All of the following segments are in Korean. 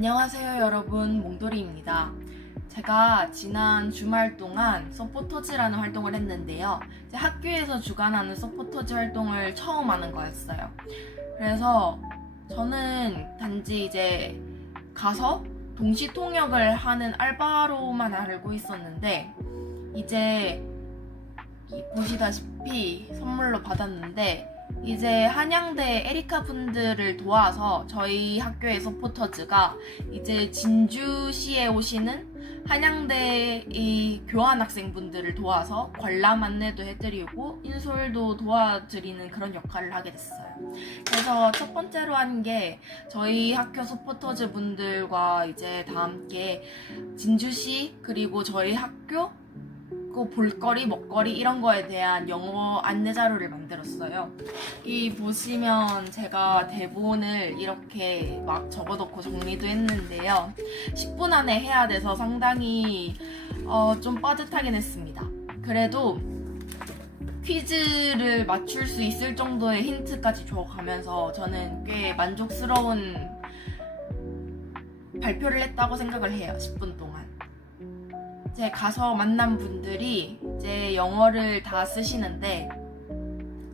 안녕하세요 여러분, 몽돌이입니다. 제가 지난 주말 동안 서포터즈라는 활동을 했는데요. 제 학교에서 주관하는 서포터즈 활동을 처음 하는 거였어요. 그래서 저는 단지 이제 가서 동시 통역을 하는 알바로만 알고 있었는데, 이제 보시다시피 선물로 받았는데, 이제 한양대 에리카 분들을 도와서 저희 학교의 서포터즈가 이제 진주시에 오시는 한양대 이 교환학생분들을 도와서 관람 안내도 해드리고 인솔도 도와드리는 그런 역할을 하게 됐어요. 그래서 첫 번째로 한 게 저희 학교 서포터즈 분들과 이제 다 함께 진주시 그리고 저희 학교 그 볼거리, 먹거리 이런 거에 대한 영어 안내 자료를 만들었어요. 이 보시면 제가 대본을 이렇게 막 적어놓고 정리도 했는데요. 10분 안에 해야 돼서 상당히 좀 빠듯하긴 했습니다. 그래도 퀴즈를 맞출 수 있을 정도의 힌트까지 줘가면서 저는 꽤 만족스러운 발표를 했다고 생각을 해요. 10분 동안. 이제 가서 만난 분들이 이제 영어를 다 쓰시는데,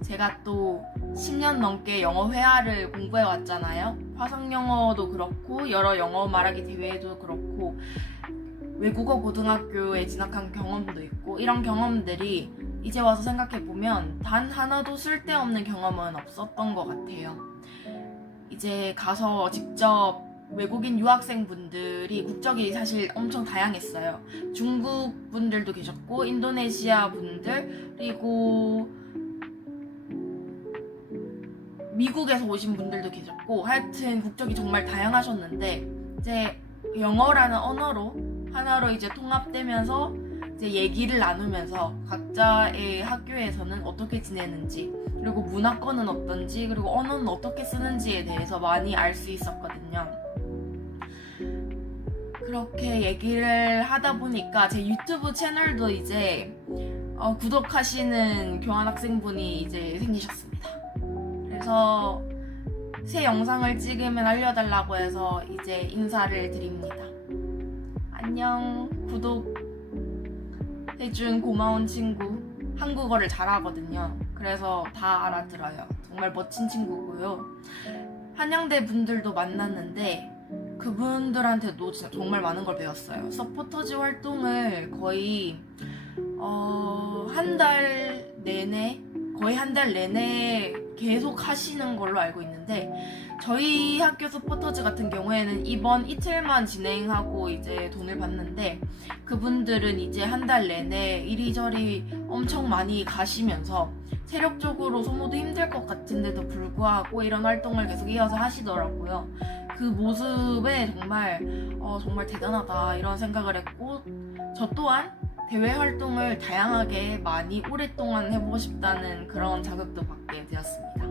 제가 또 10년 넘게 영어 회화를 공부해 왔잖아요. 화상 영어도 그렇고 여러 영어 말하기 대회도 그렇고 외국어 고등학교에 진학한 경험도 있고, 이런 경험들이 이제 와서 생각해보면 단 하나도 쓸데없는 경험은 없었던 것 같아요. 이제 가서 직접 외국인 유학생분들이 국적이 사실 엄청 다양했어요. 중국 분들도 계셨고, 인도네시아 분들, 그리고 미국에서 오신 분들도 계셨고, 하여튼 국적이 정말 다양하셨는데, 이제 영어라는 언어로 하나로 이제 통합되면서 이제 얘기를 나누면서 각자의 학교에서는 어떻게 지내는지, 그리고 문화권은 어떤지, 그리고 언어는 어떻게 쓰는지에 대해서 많이 알 수 있었거든요. 그렇게 얘기를 하다 보니까 제 유튜브 채널도 이제 구독하시는 교환학생분이 이제 생기셨습니다. 그래서 새 영상을 찍으면 알려달라고 해서 이제 인사를 드립니다. 안녕. 구독해준 고마운 친구. 한국어를 잘하거든요. 그래서 다 알아들어요. 정말 멋진 친구고요. 한양대 분들도 만났는데 그분들한테도 진짜 정말 많은 걸 배웠어요. 서포터즈 활동을 거의 한 달 내내 계속 하시는 걸로 알고 있는데, 저희 학교 서포터즈 같은 경우에는 이번 이틀만 진행하고 이제 돈을 받는데, 그분들은 이제 한 달 내내 이리저리 엄청 많이 가시면서 체력적으로 소모도 힘들 것 같은데도 불구하고 이런 활동을 계속 이어서 하시더라고요. 그 모습에 정말 대단하다 이런 생각을 했고, 저 또한 대외 활동을 다양하게 많이 오랫동안 해보고 싶다는 그런 자극도 받게 되었습니다.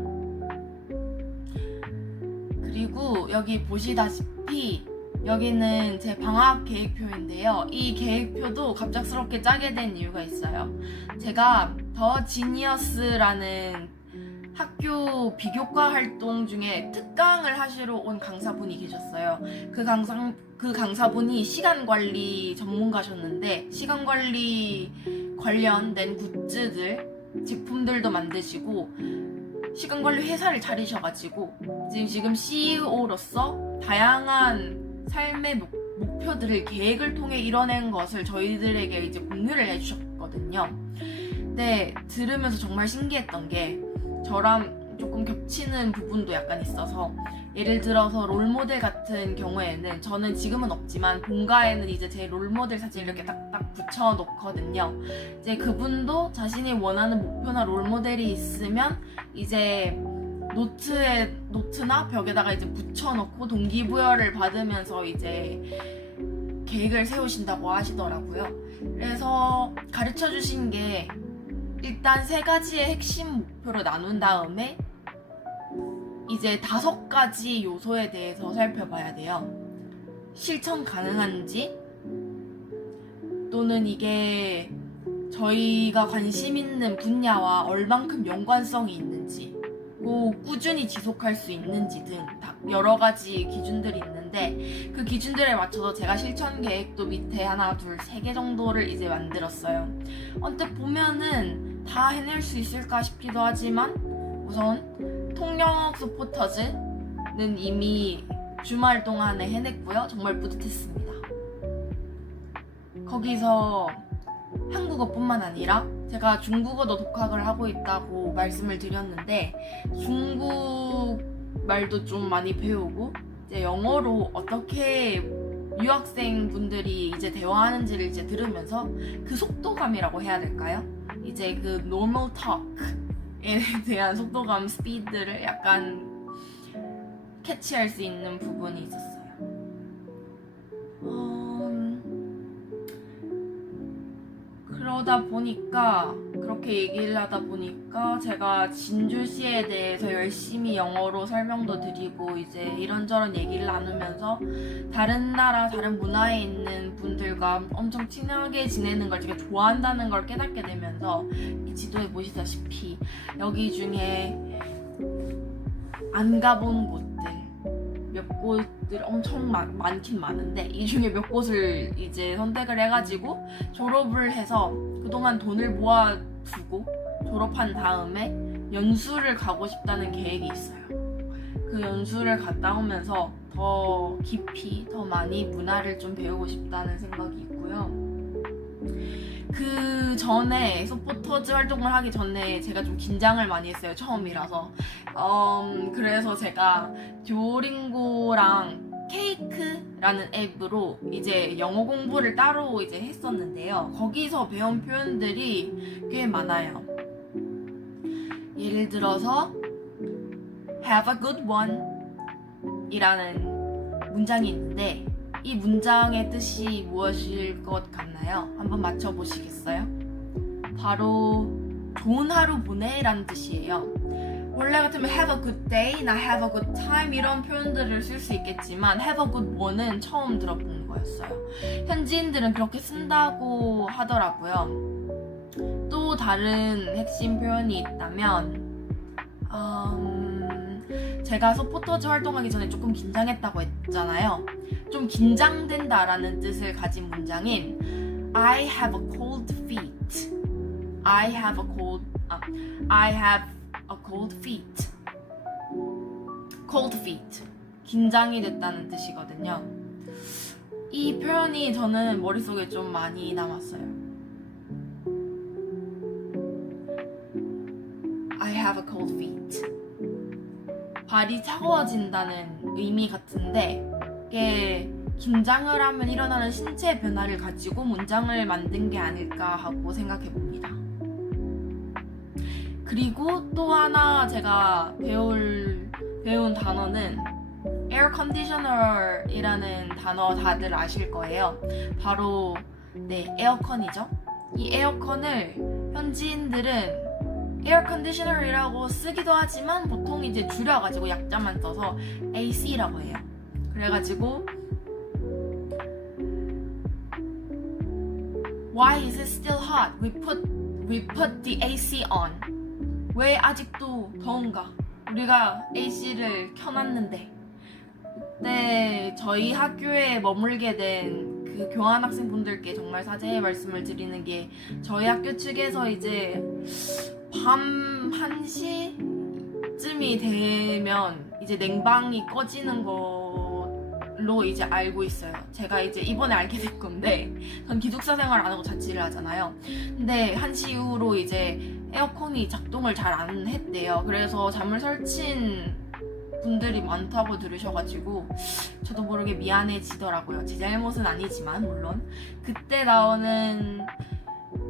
그리고 여기 보시다시피 여기는 제 방학 계획표인데요. 이 계획표도 갑작스럽게 짜게 된 이유가 있어요. 제가 더 지니어스라는 학교 비교과 활동 중에 특강을 하시러 온 강사분이 계셨어요. 그 강사분이 시간관리 전문가셨는데, 시간관리 관련된 굿즈들, 제품들도 만드시고 시간관리 회사를 차리셔가지고 지금 CEO로서 다양한 삶의 목표들을 계획을 통해 이뤄낸 것을 저희들에게 이제 공유를 해주셨거든요. 근데 들으면서 정말 신기했던 게, 저랑 조금 겹치는 부분도 약간 있어서, 예를 들어서 롤모델 같은 경우에는 저는 지금은 없지만 본가에는 이제 제 롤모델 사진 이렇게 딱딱 붙여놓거든요. 이제 그분도 자신이 원하는 목표나 롤모델이 있으면 이제 노트나 벽에다가 이제 붙여놓고 동기부여를 받으면서 이제 계획을 세우신다고 하시더라고요. 그래서 가르쳐 주신 게, 일단 3가지의 핵심 목표로 나눈 다음에 이제 5가지 요소에 대해서 살펴봐야 돼요. 실천 가능한지, 또는 이게 저희가 관심 있는 분야와 얼만큼 연관성이 있는지, 꾸준히 지속할 수 있는지 등 여러 가지 기준들이 있는데 그 기준들에 맞춰서 제가 실천 계획도 밑에 하나, 둘, 세 개 정도를 이제 만들었어요. 언뜻 보면은 다 해낼 수 있을까 싶기도 하지만 우선 통역 서포터즈는 이미 주말 동안에 해냈고요. 정말 뿌듯했습니다. 거기서 한국어뿐만 아니라 제가 중국어도 독학을 하고 있다고 말씀을 드렸는데 중국 말도 좀 많이 배우고 이제 영어로 어떻게 유학생 분들이 이제 대화하는지를 이제 들으면서 그 속도감이라고 해야 될까요? 이제 그 normal talk에 대한 속도감, 스피드를 약간 캐치할 수 있는 부분이 있었어요. 그러다 보니까 그렇게 얘기를 하다 보니까 제가 진주시에 대해서 열심히 영어로 설명도 드리고 이제 이런저런 얘기를 나누면서 다른 나라, 다른 문화에 있는 분들과 엄청 친하게 지내는 걸 되게 좋아한다는 걸 깨닫게 되면서 이 지도에 보시다시피 여기 중에 안 가본 곳들 몇 곳들 엄청 많긴 많은데 이 중에 몇 곳을 이제 선택을 해가지고 졸업을 해서 그동안 돈을 모아두고 졸업한 다음에 연수를 가고 싶다는 계획이 있어요. 그 연수를 갔다 오면서 더 깊이 더 많이 문화를 좀 배우고 싶다는 생각이 있고요. 그 전에 서포터즈 활동을 하기 전에 제가 좀 긴장을 많이 했어요. 처음이라서. 그래서 제가 듀오링고랑 케이크라는 앱으로 이제 영어 공부를 따로 이제 했었는데요. 거기서 배운 표현들이 꽤 많아요. 예를 들어서 have a good one 이라는 문장이 있는데 이 문장의 뜻이 무엇일 것 같나요? 한번 맞춰보시겠어요? 바로 좋은 하루 보내 라는 뜻이에요. 원래 같으면 have a good day 나 have a good time 이런 표현들을 쓸 수 있겠지만 have a good one은 처음 들어본 거였어요. 현지인들은 그렇게 쓴다고 하더라고요. 또 다른 핵심 표현이 있다면 제가 서포터즈 활동하기 전에 조금 긴장했다고 했잖아요. 좀 긴장된다라는 뜻을 가진 문장인 I have a cold feet. I have a cold feet. cold feet. 긴장이 됐다는 뜻이거든요. 이 표현이 저는 머릿속에 좀 많이 남았어요. I have a cold feet. 발이 차가워진다는 의미 같은데 이게 긴장을 하면 일어나는 신체 변화를 가지고 문장을 만든 게 아닐까 하고 생각해 봅니다. 그리고 또 하나 제가 배운 단어는 air conditioner 이라는 단어 다들 아실 거예요. 바로 에어컨이죠. 이 에어컨을 현지인들은 에어 컨디셔너이라고 쓰기도 하지만 보통 이제 줄여가지고 약자만 써서 AC라고 해요. 그래가지고 Why is it still hot? We put the AC on. 왜 아직도 더운가? 우리가 AC를 켜놨는데. 그때 저희 학교에 머물게 된 그 교환학생분들께 정말 사죄의 말씀을 드리는 게 저희 학교 측에서 이제 밤 1시쯤이 되면 이제 냉방이 꺼지는 걸로 이제 알고 있어요. 제가 이제 이번에 알게 된 건데 전 기숙사 생활 안 하고 자취를 하잖아요. 근데 1시 이후로 이제 에어컨이 작동을 잘 안 했대요. 그래서 잠을 설친 분들이 많다고 들으셔가지고 저도 모르게 미안해지더라고요. 제 잘못은 아니지만 물론 그때 나오는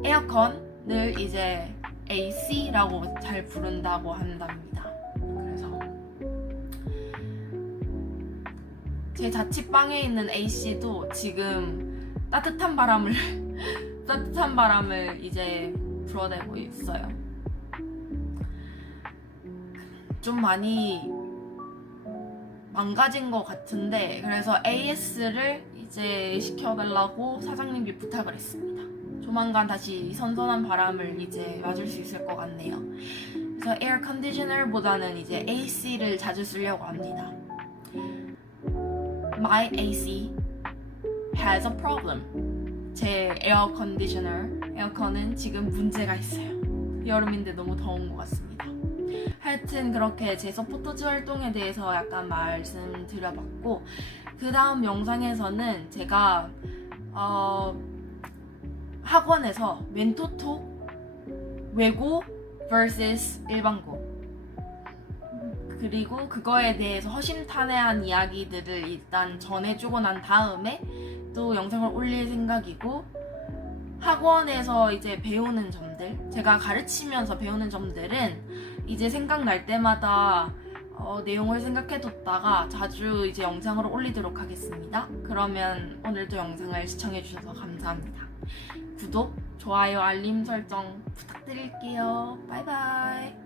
에어컨을 이제 AC라고 잘 부른다고 한답니다. 그래서 제 자취방에 있는 AC도 지금 따뜻한 바람을 이제 불어내고 있어요. 좀 많이 망가진 것 같은데 그래서 AS를 이제 시켜달라고 사장님께 부탁을 했습니다. 조만간 다시 선선한 바람을 이제 맞을 수 있을 것 같네요. 그래서 에어 컨디셔너보다는 이제 AC를 자주 쓰려고 합니다. My AC has a problem. 제 에어컨은 지금 문제가 있어요. 여름인데 너무 더운 것 같습니다. 하여튼 그렇게 제 서포터즈 활동에 대해서 약간 말씀드려봤고, 그 다음 영상에서는 제가 학원에서 멘토톡 외고 vs 일반고, 그리고 그거에 대해서 허심탄회한 이야기들을 일단 전해주고 난 다음에 또 영상을 올릴 생각이고, 학원에서 이제 배우는 점들, 제가 가르치면서 배우는 점들은 이제 생각날 때마다 내용을 생각해뒀다가 자주 이제 영상으로 올리도록 하겠습니다. 그러면 오늘도 영상을 시청해주셔서 감사합니다. 구독, 좋아요, 알림 설정 부탁드릴게요. 바이바이.